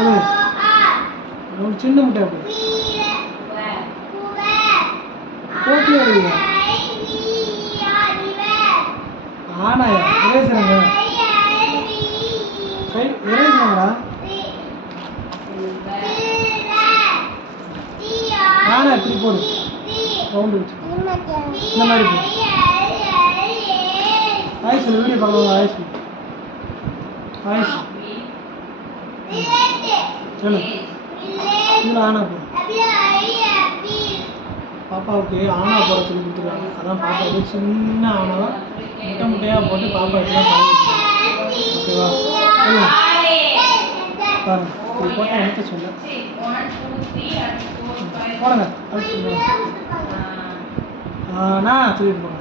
ஒரு சின்ன முட்டை போட்டு எழுதுங்க. ஆனாயா இறைசுறாங்க இறைசுறாங்கடா. ஆனா இப்படி போடு ரவுண்டு வச்சு இந்த மாதிரி போடு. ஆயுஷ் வீடியோ பார்க்கலாம். ஆயுஷ் ஆயுஷ் சொல்லு. இதில் ஆனா போடு. பாப்பாவுக்கு ஆனா போட சொல்லி கொடுத்துருக்காங்க. அதான் பாப்பாவுக்கு சின்ன ஆனாவை முட்டை முட்டையாக போட்டு பாப்பா இப்படிலாம் பாருங்க. ஓகேவா? பாருங்க இப்படி போட்டால் எனக்கு சொல்ல போடுங்க. அது சொல்லுங்க. ஆனா சொல்லிட்டு போங்க.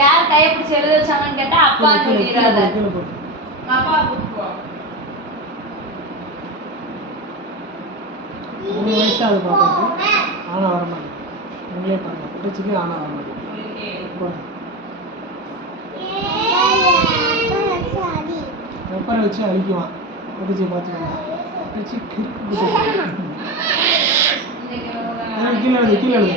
யார் கையை பிடிச்சி எழுத வச்சாங்கன்னு கேட்டா அப்பா சொல்லிடுறாரு. அப்பா கூப்பிடுவா. 3 வயசு ஆகுது பாப்பாவுக்கு. ஆனா வர மாட்டேன். நீங்களே பாருங்க. பிடிச்சிக்கு ஆனா வர மாட்டேன். வெப்பரை வச்சு அழிக்குவான். பிடிச்சி பார்த்துக்கோங்க. பிடிச்சி கிறுக்கு கீழே எழுது.